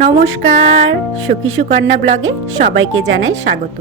নমস্কার, সখী সুকন্যা ব্লগে সবাইকে জানাই স্বাগত।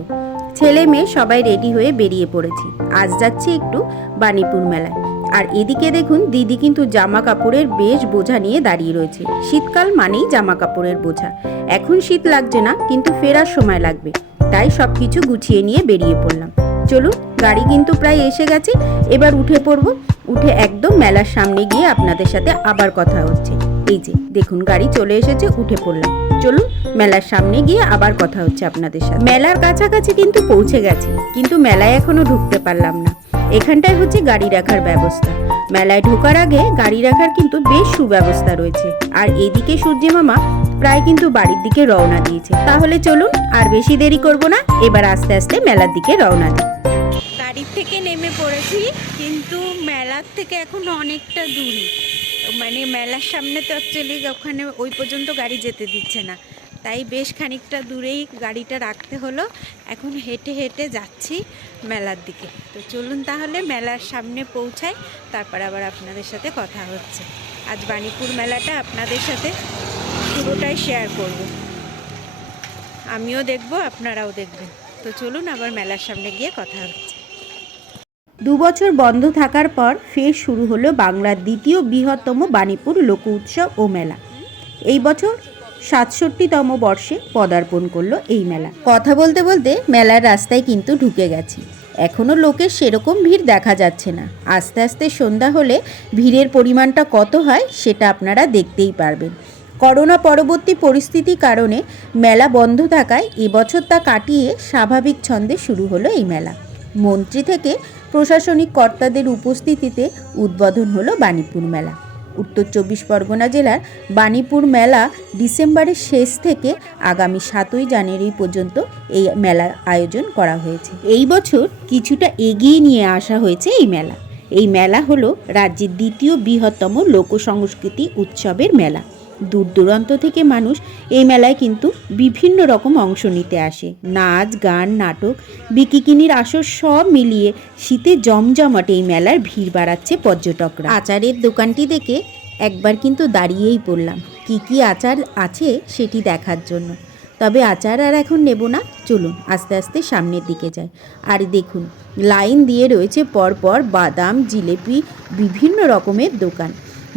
ছেলে মেয়ে সবাই রেডি হয়ে বেরিয়ে পড়েছি। আজ যাচ্ছি একটু বাণীপুর মেলায়। আর এদিকে দেখুন দিদি কিন্তু জামা কাপড়ের বেশ বোঝা নিয়ে দাঁড়িয়ে রয়েছে। শীতকাল মানেই জামা কাপড়ের বোঝা। এখন শীত লাগছে না, কিন্তু ফেরার সময় লাগবে, তাই সব কিছু গুছিয়ে নিয়ে বেরিয়ে পড়লাম। চলুন, গাড়ি কিন্তু প্রায় এসে গেছে, এবার উঠে পড়ব। উঠে একদম মেলার সামনে গিয়ে আপনাদের সাথে আবার কথা হচ্ছে। এই যে দেখুন গাড়ি চলে এসেছে, উঠে পড়লাম। চলুন মেলার সামনে গিয়ে আবার কথা হচ্ছে আপনাদের সাথে। মেলার কাছাকাছি কিন্তু পৌঁছে গেছি, কিন্তু মেলায় এখনো ঢুকতে পারলাম না। এখানটায় হচ্ছে গাড়ি রাখার ব্যবস্থা। মেলায় ঢোকার আগে গাড়ি রাখার কিন্তু বেশ সুব্যবস্থা রয়েছে। আর এদিকে সূর্য মামা প্রায় কিন্তু বাড়ির দিকে রওনা দিয়েছে। তাহলে চলুন আর বেশি দেরি করব না, এবার আস্তে আস্তে মেলার দিকে রওনা দিই। গাড়ির থেকে নেমে পড়েছি, কিন্তু মেলার থেকে এখন অনেকটা দূরে। মানে মেলার সামনে তো অ্যাকচুয়ালি ওখানে ওই পর্যন্ত গাড়ি যেতে দিচ্ছে না, তাই বেশ খানিকটা দূরেই গাড়িটা রাখতে হলো। এখন হেঁটে হেঁটে যাচ্ছি মেলার দিকে। তো চলুন তাহলে মেলার সামনে পৌঁছাই, তারপর আবার আপনাদের সাথে কথা হচ্ছে। আজ বাণীপুর মেলাটা আপনাদের সাথে পুরোটাই শেয়ার করব। আমিও দেখব, আপনারাও দেখবেন। তো চলুন আবার মেলার সামনে গিয়ে কথা হচ্ছে। 2 বছর বন্ধ থাকার পর ফের শুরু হলো বাংলার দ্বিতীয় বৃহত্তম বাণীপুর লোক উৎসব ও মেলা। এই বছর 67তম বর্ষে পদার্পণ করলো এই মেলা। কথা বলতে বলতে মেলার রাস্তায় কিন্তু ঢুকে গেছি। এখনও লোকের সেরকম ভিড় দেখা যাচ্ছে না। আস্তে আস্তে সন্ধ্যা হলে ভিড়ের পরিমাণটা কত হয় সেটা আপনারা দেখতেই পারবেন। করোনা পরবর্তী পরিস্থিতির কারণে মেলা বন্ধ থাকায় এবছর তা কাটিয়ে স্বাভাবিক ছন্দে শুরু হলো এই মেলা। মন্ত্রী থেকে প্রশাসনিক কর্তাদের উপস্থিতিতে উদ্বোধন হলো বাণীপুর মেলা। উত্তর 24 পরগনা জেলার বাণীপুর মেলা ডিসেম্বরের শেষ থেকে আগামী 7ই জানুয়ারি পর্যন্ত এই মেলার আয়োজন করা হয়েছে। এই বছর কিছুটা এগিয়ে নিয়ে আসা হয়েছে এই মেলা। এই মেলা হলো রাজ্যের দ্বিতীয় বৃহত্তম লোকসংস্কৃতি উৎসবের মেলা। দূর দূরান্ত থেকে মানুষ এই মেলায় কিন্তু বিভিন্ন রকম অংশ নিতে আসে। নাচ, গান, নাটক, বিকিকিনির আসর সব মিলিয়ে শীতে জমজমাট এই মেলার ভিড় বাড়াচ্ছে পর্যটকরা। আচারের দোকানটি দেখে একবার কিন্তু দাঁড়িয়েই পড়লাম, কি আচার আছে সেটি দেখার জন্য। তবে আচার আর এখন নেব না, চলুন আস্তে আস্তে সামনের দিকে যাই। আর দেখুন লাইন দিয়ে রয়েছে পরপর বাদাম, জিলেপি, বিভিন্ন রকমের দোকান।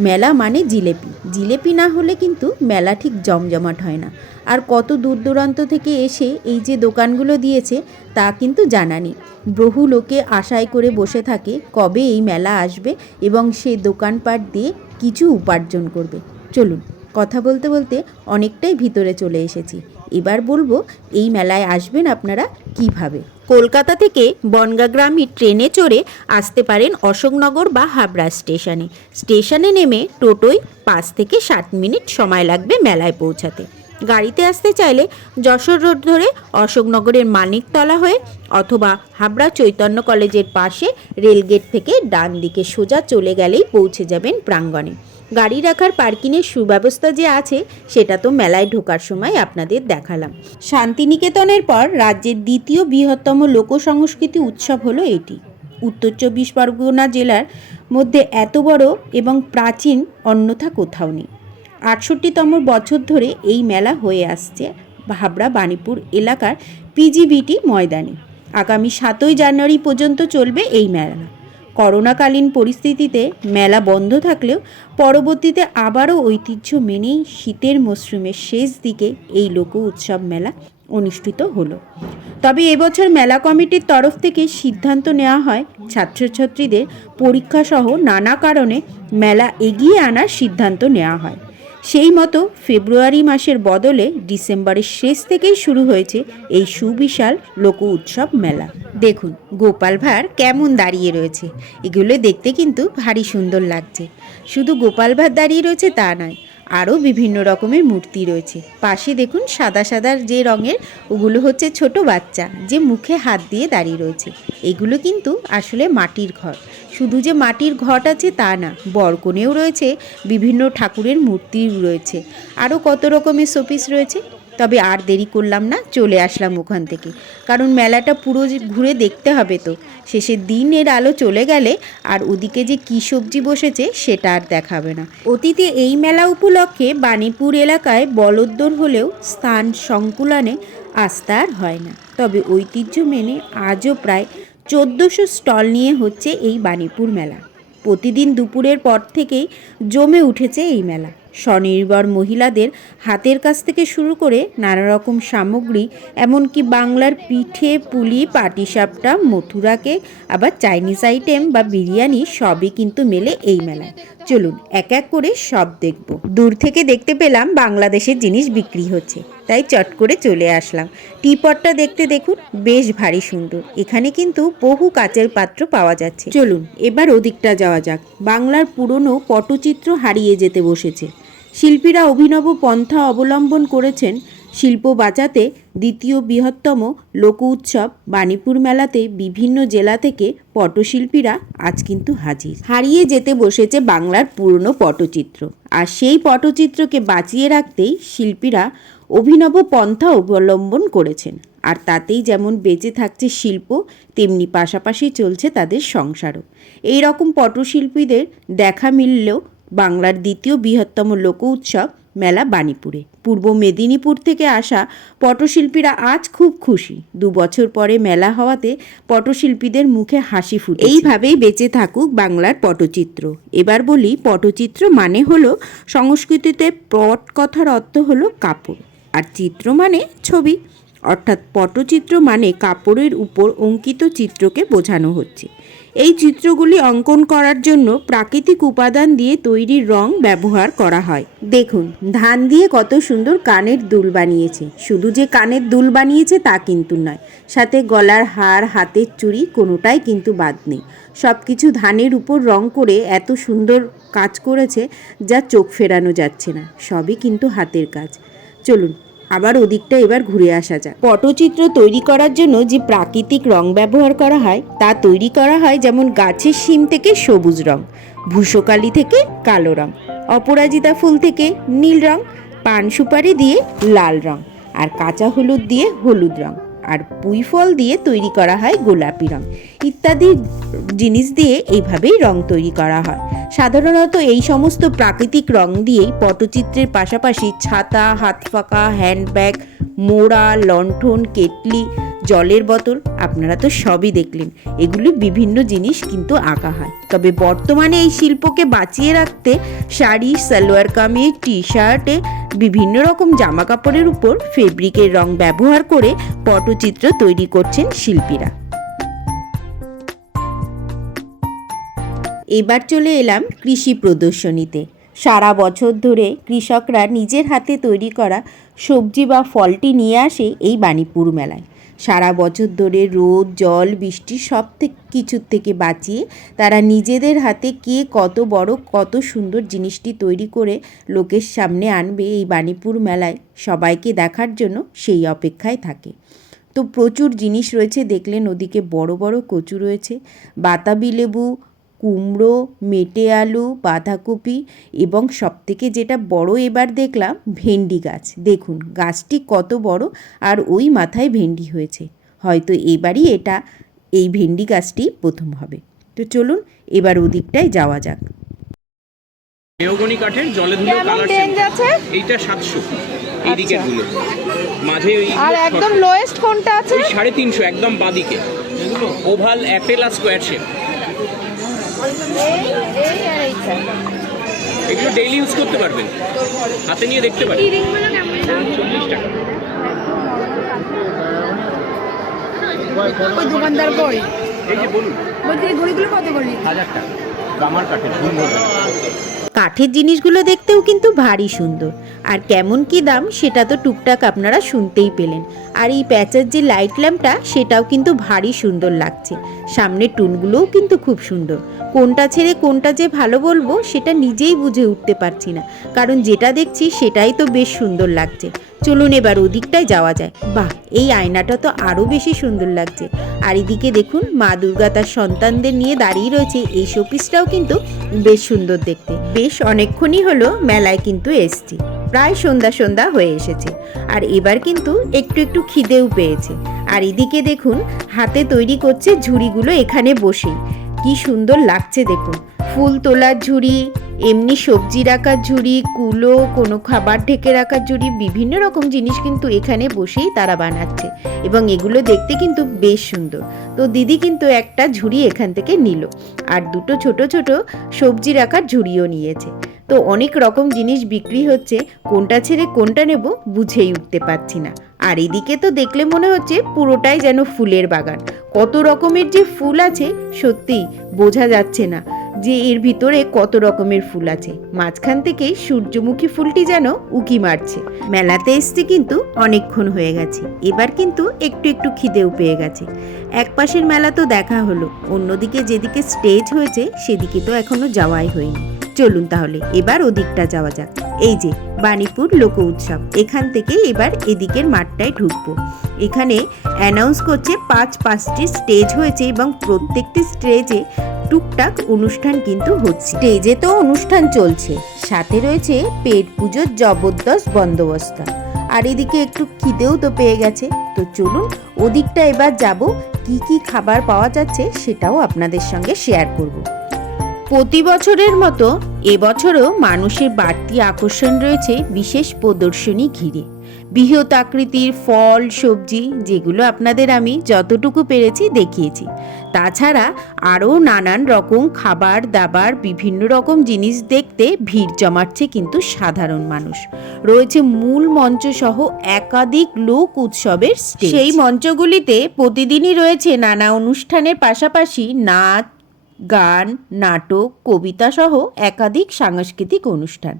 মেলা মানে জিলেপি, জিলেপি না হলে কিন্তু মেলা ঠিক জমজমাট হয় না। আর কত দূর দূরান্ত থেকে এসে এই যে দোকানগুলো দিয়েছে তা কিন্তু জানা নেই। বহু লোকে আশায় করে বসে থাকে কবে এই মেলা আসবে এবং সে দোকানপাট দিয়ে কিছু উপার্জন করবে। চলুন কথা বলতে বলতে অনেকটাই ভিতরে চলে এসেছি। এবার বলবো এই মেলায় আসবেন আপনারা কিভাবে। কলকাতা থেকে বনগাঁগ্রামী ট্রেনে চড়ে আসতে পারেন অশোকনগর বা হাবড়া স্টেশনে। স্টেশনে নেমে টোটোয় 5 থেকে 7 মিনিট সময় লাগবে মেলায় পৌঁছাতে। গাড়িতে আসতে চাইলে যশোর রোড ধরে অশোকনগরের মানিকতলা হয়ে অথবা হাবড়া চৈতন্য কলেজের পাশে রেলগেট থেকে ডান দিকে সোজা চলে গেলেই পৌঁছে যাবেন প্রাঙ্গণে। গাড়ি রাখার পার্কিংয়ের সুব্যবস্থা যে আছে সেটা তো মেলায় ঢোকার সময় আপনাদের দেখালাম। শান্তিনিকেতনের পর রাজ্যের দ্বিতীয় বৃহত্তম লোকসংস্কৃতি উৎসব হলো এটি। উত্তর 24 পরগনা জেলার মধ্যে এত বড় এবং প্রাচীন অন্যথা কোথাও নেই। 68তম বছর ধরে এই মেলা হয়ে আসছে হাবড়া বাণীপুর এলাকার পিজিবিটি ময়দানে। আগামী 7ই জানুয়ারি পর্যন্ত চলবে এই মেলা। করোনাকালীন পরিস্থিতিতে মেলা বন্ধ থাকলেও পরবর্তীতে আবারও ঐতিহ্য মেনেই শীতের মরশুমের শেষ দিকে এই লোক উৎসব মেলা অনুষ্ঠিত হলো। তবে এবছর মেলা কমিটির তরফ থেকে সিদ্ধান্ত নেওয়া হয় ছাত্রছাত্রীদের পরীক্ষাসহ নানা কারণে মেলা এগিয়ে আনার সিদ্ধান্ত নেওয়া হয়। সেই মতো ফেব্রুয়ারি মাসের বদলে ডিসেম্বরের শেষ থেকেই শুরু হয়েছে এই সুবিশাল লোক উৎসব মেলা। দেখুন গোপাল ভাঁড় কেমন দাঁড়িয়ে রয়েছে, এগুলো দেখতে কিন্তু ভারী সুন্দর লাগছে। শুধু গোপাল ভাঁড় দাঁড়িয়ে রয়েছে তা নয়, আরও বিভিন্ন রকমের মূর্তি রয়েছে। পাশে দেখুন সাদা সাদা যে রঙের, ওগুলো হচ্ছে ছোট বাচ্চা যে মুখে হাত দিয়ে দাঁড়িয়ে রয়েছে। এগুলো কিন্তু আসলে মাটির ঘর। শুধু যে মাটির ঘট আছে তা না, বরকনেও রয়েছে, বিভিন্ন ঠাকুরের মূর্তি রয়েছে, আরও কত রকমের শোপিস রয়েছে। তবে আর দেরি করলাম না, চলে আসলাম ওখান থেকে, কারণ মেলাটা পুরো ঘুরে দেখতে হবে। তো শেষের দিনের আলো চলে গেলে আর ওদিকে যে কী সবজি বসেছে সেটা আর দেখাবে না। অতীতে এই মেলা উপলক্ষে বাণীপুর এলাকায় বলদ্দর হলেও স্থান সংকুলনে আস্থা আর হয় না। তবে ঐতিহ্য মেনে আজও প্রায় 1400 স্টল নিয়ে হচ্ছে এই বাণীপুর মেলা। প্রতিদিন দুপুরের পর থেকেই জমে উঠেছে এই মেলা। স্বনির্ভর মহিলাদের হাতের কাজ থেকে শুরু করে নানা রকম সামগ্রী, এমনকি বাংলার পিঠে পুলি, পাটিসাপটা, মথুরা কেক, আবার চাইনিজ আইটেম বা বিরিয়ানি সবই কিন্তু মেলে এই মেলায়। চলুন এক এক করে সব দেখব। দূর থেকে দেখতে পেলাম বাংলাদেশের জিনিস বিক্রি হচ্ছে, তাই চট করে চলে আসলাম। টিপটটা দেখতে দেখুন, বেশ ভারী সুন্দর। এখানে কিন্তু বহু কাচের পাত্র পাওয়া যাচ্ছে। চলুন এবার ওদিকটা যাওয়া যাক। বাংলার পুরনো পটচিত্র হারিয়ে যেতে বসেছে। শিল্পীরা অভিনব পন্থা অবলম্বন করেছেন শিল্প বাঁচাতে। দ্বিতীয় বৃহত্তম লোক উৎসব বাণীপুর মেলাতে বিভিন্ন জেলা থেকে পটশিল্পীরা আজ কিন্তু হাজির। হারিয়ে যেতে বসেছে বাংলার পুরনো পটচিত্র, আর সেই পটচিত্রকে বাঁচিয়ে রাখতেই শিল্পীরা অভিনব পন্থা অবলম্বন করেছেন। আর তাতেই যেমন বেঁচে থাকছে শিল্প, তেমনি পাশাপাশি চলছে তাদের সংসারও। এই রকম পটশিল্পীদের দেখা মিললেও বাংলার দ্বিতীয় বৃহত্তম লোক উৎসব মেলা বাণীপুরে। পূর্ব মেদিনীপুর থেকে আসা পটশিল্পীরা আজ খুব খুশি। 2 বছর পরে মেলা হওয়াতে পটশিল্পীদের মুখে হাসি ফুটে। এইভাবেই বেঁচে থাকুক বাংলার পটচিত্র। এবার বলি, পটচিত্র মানে হলো সংস্কৃতিতে পট কথার অর্থ হলো কাপড়, আর চিত্র মানে ছবি। অর্থাৎ পটচিত্র মানে কাপড়ের উপর অঙ্কিত চিত্রকে বোঝানো হচ্ছে। এই চিত্রগুলি অঙ্কন করার জন্য প্রাকৃতিক উপাদান দিয়ে তৈরি রং ব্যবহার করা হয়। দেখুন, ধান দিয়ে কত সুন্দর কানের দুল বানিয়েছে। শুধু যে কানের দুল বানিয়েছে তা কিন্তু নয়, সাথে গলার হার, হাতের চুড়ি কোনোটাই কিন্তু বাদ নেই। সব কিছু ধানের উপর রং করে এত সুন্দর কাজ করেছে যা চোখ ফেরানো যাচ্ছে না। সবই কিন্তু হাতের কাজ। চলুন আবার ওদিকটা এবার ঘুরে আসা যায়। পটচিত্র তৈরি করার জন্য যে প্রাকৃতিক রং ব্যবহার করা হয় তা তৈরি করা হয় যেমন গাছের শিম থেকে সবুজ রং, ভূষকালি থেকে কালো রং, অপরাজিতা ফুল থেকে নীল রং, পান সুপারি দিয়ে লাল রং, আর কাঁচা হলুদ দিয়ে হলুদ রং, আর পুঁই ফল দিয়ে তৈরি করা হয় গোলাপি রং ইত্যাদি জিনিস দিয়ে এইভাবেই রং তৈরি করা হয়। সাধারণত এই সমস্ত প্রাকৃতিক রং দিয়েই পটচিত্রের পাশাপাশি ছাতা, হাত পাকা, হ্যান্ডব্যাগ, মোড়া, লণ্ঠন, কেটলি, জলের বোতল, আপনারা তো সবই দেখলেন। এগুলি বিভিন্ন জিনিস কিন্তু আঁকা হয়। তবে বর্তমানে এই শিল্পকে বাঁচিয়ে রাখতে শাড়ি, সালোয়ার কামিজ, টি শার্টে বিভিন্ন রকম জামা কাপড়ের উপর ফেব্রিকের রং ব্যবহার করে পটচিত্র তৈরি করছেন শিল্পীরা। এবার চলে এলাম কৃষি প্রদর্শনীতে। সারা বছর ধরে কৃষকরা নিজের হাতে তৈরি করা সবজি বা ফলটি নিয়ে আসে এই বাণীপুর মেলায়। সারা বছর ধরে রোদ, জল, বৃষ্টি সব কিছুর থেকে বাঁচিয়ে তারা নিজেদের হাতে কে কত বড় কত সুন্দর জিনিসটি তৈরি করে লোকের সামনে আনবে এই বাণীপুর মেলায়, সবাইকে দেখার জন্য সেই অপেক্ষায় থাকে। তো প্রচুর জিনিস রয়েছে, দেখলেন ওদিকে বড় বড় কচু রয়েছে, বাতাবি লেবু, কুমড়ো, মেটে আলু, বাঁধাকপি এবং সবথেকে যেটা বড় এবার দেখলাম ভেন্ডি গাছ। দেখুন গাছটি কত বড়, আর ওই মাথায় ভেন্ডি হয়েছে। হয়তো এবারই এই ভেন্ডি গাছটি প্রথম হবে। তো চলুন এবার ওদিকটায় যাওয়া যাক। মেহগনি কাঠের জলে ধুলে কালার চেঞ্জ আছে। এইটা 700 এইদিকে গুলো মাঝে ওই আর একদম লোয়েস্ট কোনটা আছে? 350 একদম বাদিকে। ওভাল অ্যাপেল আর স্কোয়ার শেপ। এগুলো ডেইলি ইউজ করতে পারবেন, হাতে নিয়ে দেখতে পারেন। 40 টাকা। ওই দোকানদার কই? এই যে বলুন, বলছি এই ঘড়িগুলো কত করে? 1000 টাকা। গামার কাঠের সুন্দর। কাঠের জিনিসগুলো দেখতেও কিন্তু ভারী সুন্দর, আর কেমন কি দাম সেটা তো টুকটাক আপনারা শুনতেই পেলেন। আর এই প্যাঁচার যে লাইট ল্যাম্পটা সেটাও কিন্তু ভারী সুন্দর লাগছে। সামনের টুনগুলোও কিন্তু খুব সুন্দর। কোনটা ছেড়ে কোনটা যে ভালো বলবো সেটা নিজেই বুঝে উঠতে পারছি না, কারণ যেটা দেখছি সেটাই তো বেশ সুন্দর লাগছে। চলুন এবার ওদিকটায় যাওয়া যায়। বাহ, এই আয়নাটা তো আরও বেশি সুন্দর লাগছে। আর এদিকে দেখুন মা দুর্গা তার সন্তানদের নিয়ে দাঁড়িয়ে রয়েছে। এই শোপিসটাও কিন্তু বেশ সুন্দর দেখতে। বেশ অনেকক্ষণই হলো মেলায় কিন্তু এসছি, প্রায় সন্ধ্যা সন্ধ্যা হয়ে এসেছে আর এবার কিন্তু একটু একটু খিদেও পেয়েছে। আর এদিকে দেখুন হাতে তৈরি করছে ঝুড়িগুলো এখানে বসেই, কি সুন্দর লাগছে দেখুন। ফুল তোলার ঝুড়ি, এমনি সবজি রাখার ঝুড়ি, কুলো, কোনো খাবার ঢেকে রাখার ঝুড়ি, বিভিন্ন রকম জিনিস কিন্তু এখানে বসেই তারা বানাচ্ছে এবং এগুলো দেখতে কিন্তু বেশ সুন্দর। তো দিদি কিন্তু একটা ঝুড়ি এখান থেকে নিল আর দুটো ছোট ছোট সবজি রাখার ঝুড়িও নিয়েছে। তো অনেক রকম জিনিস বিক্রি হচ্ছে, কোনটা ছেড়ে কোনটা নেব বুঝেই উঠতে পারছি না। আর এদিকে তো দেখলে মনে হচ্ছে পুরোটাই যেন ফুলের বাগান, কত রকমের যে ফুল আছে সত্যি বোঝা যাচ্ছে না যে এর ভিতরে কত রকমের ফুল আছে। মাঝখান থেকেই সূর্যমুখী ফুলটি যেন উকি মারছে। মেলাতে এসছে কিন্তু অনেকক্ষণ হয়ে গেছে, এবার কিন্তু একটু একটু খিদেও পেয়ে গেছে। এক পাশের মেলা তো দেখা হলো, অন্যদিকে যেদিকে স্টেজ হয়েছে সেদিকে তো এখনো যাওয়াই হয়নি। চলুন তাহলে এবার ওদিকটা যাওয়া যাক। এই যে বাণীপুর লোক উৎসব, এখান থেকে এবার এদিকের মাঠটায় ঢুকবো। এখানে অ্যানাউন্স করছে 5টি স্টেজ হয়েছে এবং প্রত্যেকটি স্টেজে টুকটাক অনুষ্ঠান কিন্তু হচ্ছে। স্টেজে তো অনুষ্ঠান চলছে, সাথে রয়েছে পেট পুজোর জবরদস্ত বন্দোবস্ত। আর এদিকে একটু খিদেও তো পেয়ে গেছে, তো চলুন ওদিকটা এবার যাব, কি কি খাবার পাওয়া যাচ্ছে সেটাও আপনাদের সঙ্গে শেয়ার করব। প্রতি বছরের মতো এবছরও মানুষের বাড়তি আকর্ষণ রয়েছে বিশেষ প্রদর্শনী ঘিরে। বৃহৎ আকৃতির ফল সবজি, যেগুলো আপনাদের আমি যতটুকু পেরেছি দেখিয়েছি। তাছাড়া আরও নানান রকম খাবার দাবার, বিভিন্ন রকম জিনিস দেখতে ভিড় জমাচ্ছে কিন্তু সাধারণ মানুষ। রয়েছে মূল মঞ্চ সহ একাধিক লোক উৎসবের স্টেজ। সেই মঞ্চগুলিতে প্রতিদিনই রয়েছে নানা অনুষ্ঠানের পাশাপাশি নাচ, গান, নাটক, কবিতা সহ একাধিক সাংস্কৃতিক অনুষ্ঠান।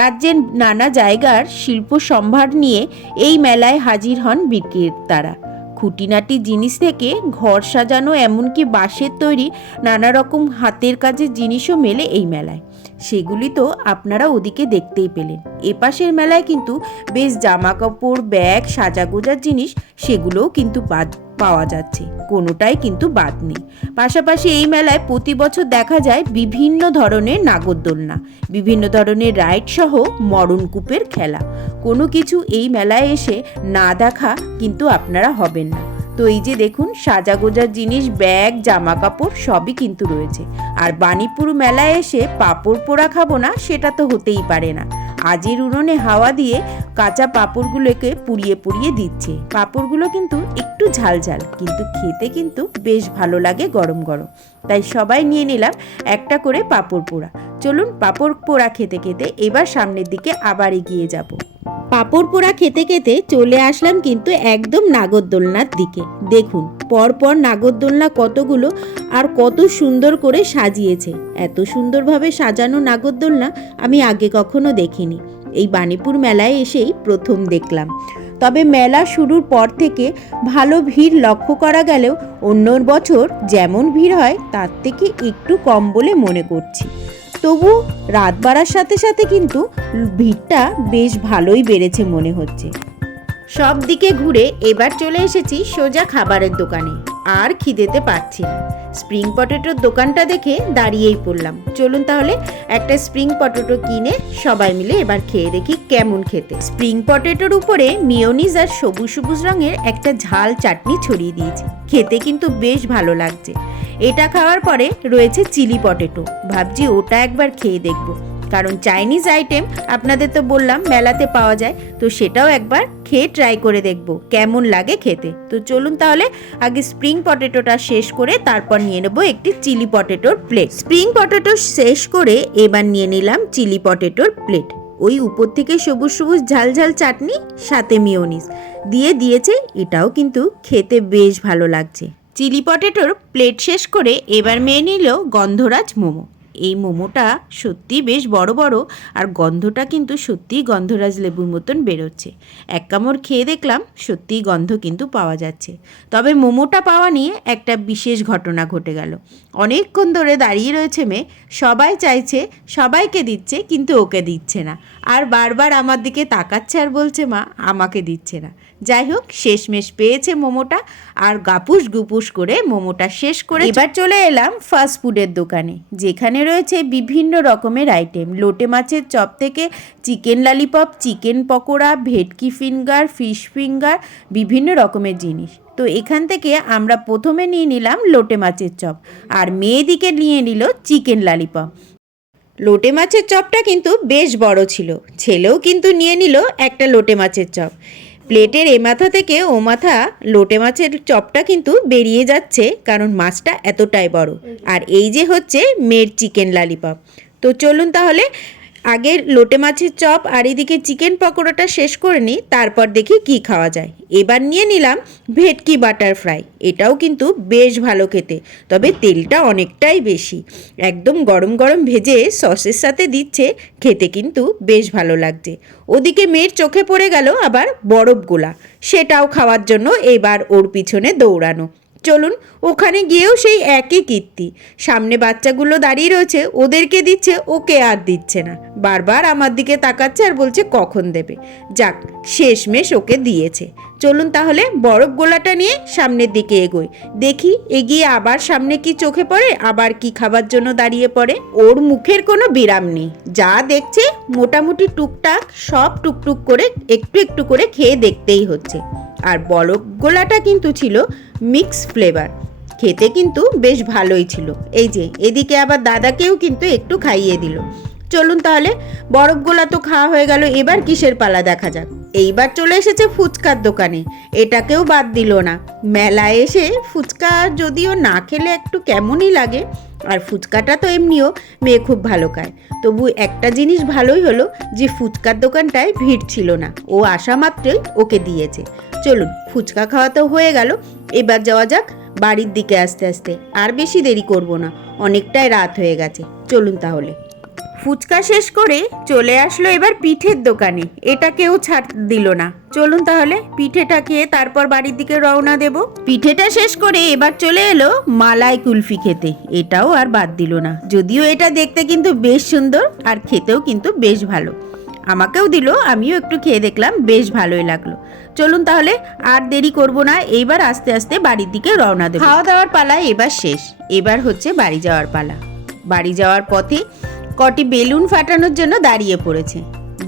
রাজ্যের নানা জায়গার শিল্প সম্ভার নিয়ে এই মেলায় হাজির হন বিক্রেতারা। খুঁটিনাটি জিনিস থেকে ঘর সাজানো, এমনকি বাঁশের তৈরি নানা রকম হাতের কাজের জিনিসও মেলে এই মেলায়। সেগুলি তো আপনারা ওদিকে দেখতেই পেলেন। এপাশের মেলায় কিন্তু বেশ জামা কাপড়, ব্যাগ, সাজাগোজার জিনিস সেগুলোও কিন্তু পাওয়া যাচ্ছে, কোনোটাই কিন্তু বাদ নেই। পাশাপাশি এই মেলায় প্রতি বছর দেখা যায় বিভিন্ন ধরনের নাগরদোলনা, বিভিন্ন ধরনের রাইড সহ মরণকূপের খেলা। কোনো কিছু এই মেলায় এসে না দেখা কিন্তু আপনারা হবেন না। তো এই যে দেখুন সাজাগোজার জিনিস, ব্যাগ, জামা কাপড় সবই কিন্তু রয়েছে। আর বাণীপুর মেলায় এসে পাঁপড় পোড়া খাবো না সেটা তো হতেই পারে না। আজির উনুনে হাওয়া দিয়ে কাঁচা পাঁপড়গুলোকে পুড়িয়ে পুড়িয়ে দিচ্ছে। পাঁপড়গুলো কিন্তু একটু ঝাল ঝাল, কিন্তু খেতে কিন্তু বেশ ভালো লাগে গরম গরম। তাই সবাই নিয়ে নিলাম একটা করে পাঁপড় পোড়া। চলুন পাঁপড় পোড়া খেতে খেতে এবার সামনের দিকে আবার এগিয়ে যাব। পাঁপড় পোড়া খেতে খেতে চলে আসলাম কিন্তু একদম নাগরদোলনার দিকে। দেখুন পরপর নাগরদোলনা কতগুলো আর কত সুন্দর করে সাজিয়েছে। এত সুন্দরভাবে সাজানো নাগরদোলনা আমি আগে কখনো দেখিনি। এই বাণীপুর মেলায় এসেই প্রথম দেখলাম। তবে মেলা শুরুর পর থেকে ভালো ভিড় লক্ষ্য করা গেলেও অন্য বছর যেমন ভিড় হয় তার থেকে একটু কম বলে মনে করছি। তবু রাত বাড়ার সাথে সাথে কিন্তু ভিড়টা বেশ ভালোই বেড়েছে মনে হচ্ছে। সব দিকে ঘুরে এবার চলে এসেছি সোজা খাবারের দোকানে। আর খিদেতে পাচ্ছি না। স্প্রিং পটেটোর দোকানটা দেখে দাঁড়িয়েই পড়লাম। চলুন তাহলে একটা স্প্রিং পটেটো কিনে সবাই মিলে এবার খেয়ে দেখি কেমন খেতে। স্প্রিং পটেটোর উপরে মিয়োনিজ আর সবুজ সবুজ রঙের একটা ঝাল চাটনি ছড়িয়ে দিয়েছি। খেতে কিন্তু বেশ ভালো লাগছে। এটা খাওয়ার পরে রয়েছে চিলি পটেটো, ভাবছি ওটা একবার খেয়ে দেখবো, কারণ চাইনিজ আইটেম আপনাদের তো বললাম মেলাতে পাওয়া যায়, তো সেটাও একবার খেয়ে ট্রাই করে দেখবো কেমন লাগে খেতে। তো চলুন তাহলে আগে স্প্রিং পটেটোটা শেষ করে তারপর নিয়ে নেবো একটি চিলি পটেটোর প্লেট। স্প্রিং পটেটো শেষ করে এবার নিয়ে নিলাম চিলি পটেটোর প্লেট। ওই উপর থেকে সবুজ সবুজ ঝাল ঝাল চাটনি সাথে মিয়োনিজ দিয়ে দিয়েছে, এটাও কিন্তু খেতে বেশ ভালো লাগছে। চিলি পটেটোর প্লেট শেষ করে এবার মেয়ে নিল গন্ধরাজ মোমো। এই মোমোটা সত্যি বেশ বড় বড় আর গন্ধটা কিন্তু সত্যিই গন্ধরাজ লেবুর মতন বেরোচ্ছে। এক কামড় খেয়ে দেখলাম সত্যিই গন্ধ কিন্তু পাওয়া যাচ্ছে। তবে মোমোটা পাওয়া নিয়ে একটা বিশেষ ঘটনা ঘটে গেল। অনেকক্ষণ ধরে দাঁড়িয়ে রয়েছে মেয়ে, সবাই চাইছে, সবাইকে দিচ্ছে, কিন্তু ওকে দিচ্ছে না। আর বারবার আমার দিকে তাকাচ্ছে আর বলছে মা আমাকে দিচ্ছে না। যাই হোক শেষমেশ পেয়েছে মোমোটা আর গাপুস গুপুস করে মোমোটা শেষ করে এবার চলে এলাম ফাস্ট ফুডের দোকানে, যেখানে রয়েছে বিভিন্ন রকমের আইটেম, লোটে মাছের চপ থেকে চিকেন ললিপপ, চিকেন পকোড়া, ভেটকি ফিঙ্গার, ফিশ ফিঙ্গার, বিভিন্ন রকমের জিনিস। তো এখান থেকে আমরা প্রথমে নিয়ে নিলাম লোটে মাছের চপ, আর মেয়েদিকে নিয়ে নিল চিকেন ললিপপ। লোটে মাছের চপটা কিন্তু বেশ বড় ছিল, ছেলেও কিন্তু নিয়ে নিল একটা লোটে মাছের চপ। প্লেটের এ মাথা থেকে ও মাথা লোটে মাছের চপটা কিন্তু বেরিয়ে যাচ্ছে, কারণ মাছটা এতটাই বড়। আর এই যে হচ্ছে মেয়ের চিকেন ললিপপ। তো চলুন তাহলে আগে লোটে মাছের চপ আর এদিকে চিকেন পকোড়াটা শেষ করে নিই, তারপর দেখি কি খাওয়া যায়। এবার নিয়ে নিলাম ভেটকি বাটার ফ্রাই। এটাও কিন্তু বেশ ভালো খেতে, তবে তেলটা অনেকটাই বেশি। একদম গরম গরম ভেজে সসের সাথে দিচ্ছে, খেতে কিন্তু বেশ ভালো লাগছে। ওদিকে মেয়ের চোখে পড়ে গেল আবার বরফ গোলা, সেটাও খাওয়ার জন্য এবার ওর পিছনে দৌড়ানো। চলুন ওখানে গিয়েও সেই একই কীর্তি, সামনে বাচ্চাগুলো দাঁড়িয়ে রয়েছে, ওদেরকে দিচ্ছে, ওকে আর দিচ্ছে না। বারবার আমার দিকে তাকাচ্ছে আর বলছে কখন দেবে। যাক, শেষমেশ ওকে দিয়েছে। চলুন তাহলে বরফ গোলাটা নিয়ে সামনের দিকে এগোই, দেখি এগিয়ে আবার সামনে কি চোখে পড়ে, আবার কি খাবার জন্য দাঁড়িয়ে পড়ে। ওর মুখের কোনো বিরাম নেই, যা দেখছে মোটামুটি টুকটাক সব টুকটুক করে একটু একটু করে খেয়ে দেখতেই হচ্ছে। আর বরফ গোলাটা কিন্তু ছিল মিক্স ফ্লেভার, খেতে কিন্তু বেশ ভালোই ছিল। এই যে এদিকে আবার দাদাকেও কিন্তু একটু খাইয়ে দিল। চলুন তাহলে বরফ গোলা তো খাওয়া হয়ে গেল, এবার কিসের পালা দেখা যাক। এইবার চলে এসেছে ফুচকার দোকানে, এটাকেও বাদ দিল না। মেলায় এসে ফুচকা যদিও না খেলে একটু কেমনই লাগে, আর ফুচকাটা তো এমনিও মেয়ে খুব ভালো খায়, তবু একটা জিনিস ভালোই হলো যে ফুচকার দোকানটায় ভিড় ছিল না, ও আসা মাত্রই ওকে দিয়েছে। চলুন ফুচকা খাওয়া তো হয়ে গেল, এবার যাওয়া যাক বাড়ির দিকে আস্তে আস্তে। আর বেশি দেরি করব না, অনেকটাই রাত হয়ে গেছে। চলুন তাহলে। ফুচকা শেষ করে চলে আসলো এবার পিঠের দোকানে, এটাকেও ছাড় দিল না। চলুন তাহলে পিঠেটা খেয়ে তারপর বাড়ির দিকে রওনা দেব। পিঠেটা শেষ করে এবার চলে এলো মালাই কুলফি খেতে, এটাও আর বাদ দিল না। যদিও এটা দেখতে কিন্তু বেশ সুন্দর আর খেতেও কিন্তু বেশ ভালো, আমাকেও দিল, আমিও একটু খেয়ে দেখলাম, বেশ ভালোই লাগলো। চলুন তাহলে আর দেরি করব না, এইবার আস্তে আস্তে বাড়ির দিকে রওনা দেব। খাওয়া দাওয়ার পালা এবার শেষ, এবার হচ্ছে বাড়ি যাওয়ার পালা। বাড়ি যাওয়ার পথে কটি বেলুন ফাটানোর জন্য দাঁড়িয়ে পড়েছে।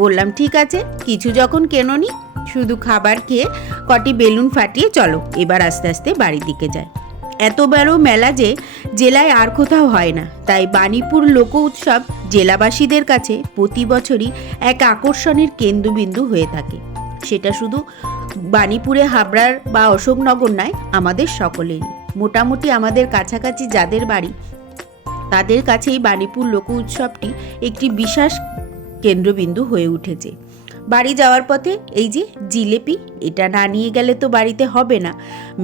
বললাম ঠিক আছে, কিছু যখন কেননি, শুধু খাবার খেয়ে কটি বেলুন ফাটিয়ে চলো এবার আস্তে আস্তে বাড়ির দিকে যাই। এত বড় মেলা যে জেলায় আর কোথাও হয় না, তাই বাণীপুর লোক উৎসব জেলাবাসীদের কাছে প্রতি বছরই এক আকর্ষণের কেন্দ্রবিন্দু হয়ে থাকে। সেটা শুধু বাণীপুরে, হাবড়ার বা অশোকনগর নয়, আমাদের সকলেরই। মোটামুটি আমাদের কাছাকাছি যাদের বাড়ি তাদের কাছেই বাণীপুর লোক উৎসবটি একটি বিশেষ কেন্দ্রবিন্দু হয়ে উঠেছে। বাড়ি যাওয়ার পথে এই যে জিলেপি, এটা না নিয়ে গেলে তো বাড়িতে হবে না।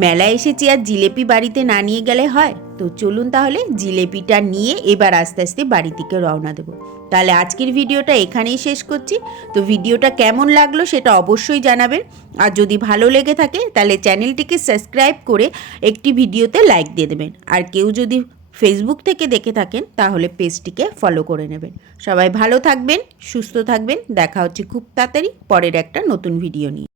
মেলায় এসেছি আর জিলেপি বাড়িতে না নিয়ে গেলে হয়? তো চলুন তাহলে জিলেপিটা নিয়ে এবার আস্তে আস্তে বাড়ি থেকে রওনা দেব। তাহলে আজকের ভিডিওটা এখানেই শেষ করছি। তো ভিডিওটা কেমন লাগলো সেটা অবশ্যই জানাবেন, আর যদি ভালো লেগে থাকে তাহলে চ্যানেলটিকে সাবস্ক্রাইব করে একটি ভিডিওতে লাইক দিয়ে দেবেন। আর কেউ যদি ফেসবুক থেকে দেখে থাকেন তাহলে পেজটিকে ফলো করে নেবেন। সবাই ভালো থাকবেন, সুস্থ থাকবেন, দেখা হচ্ছে খুব তাড়াতাড়ি পরের একটা নতুন ভিডিও নিয়ে।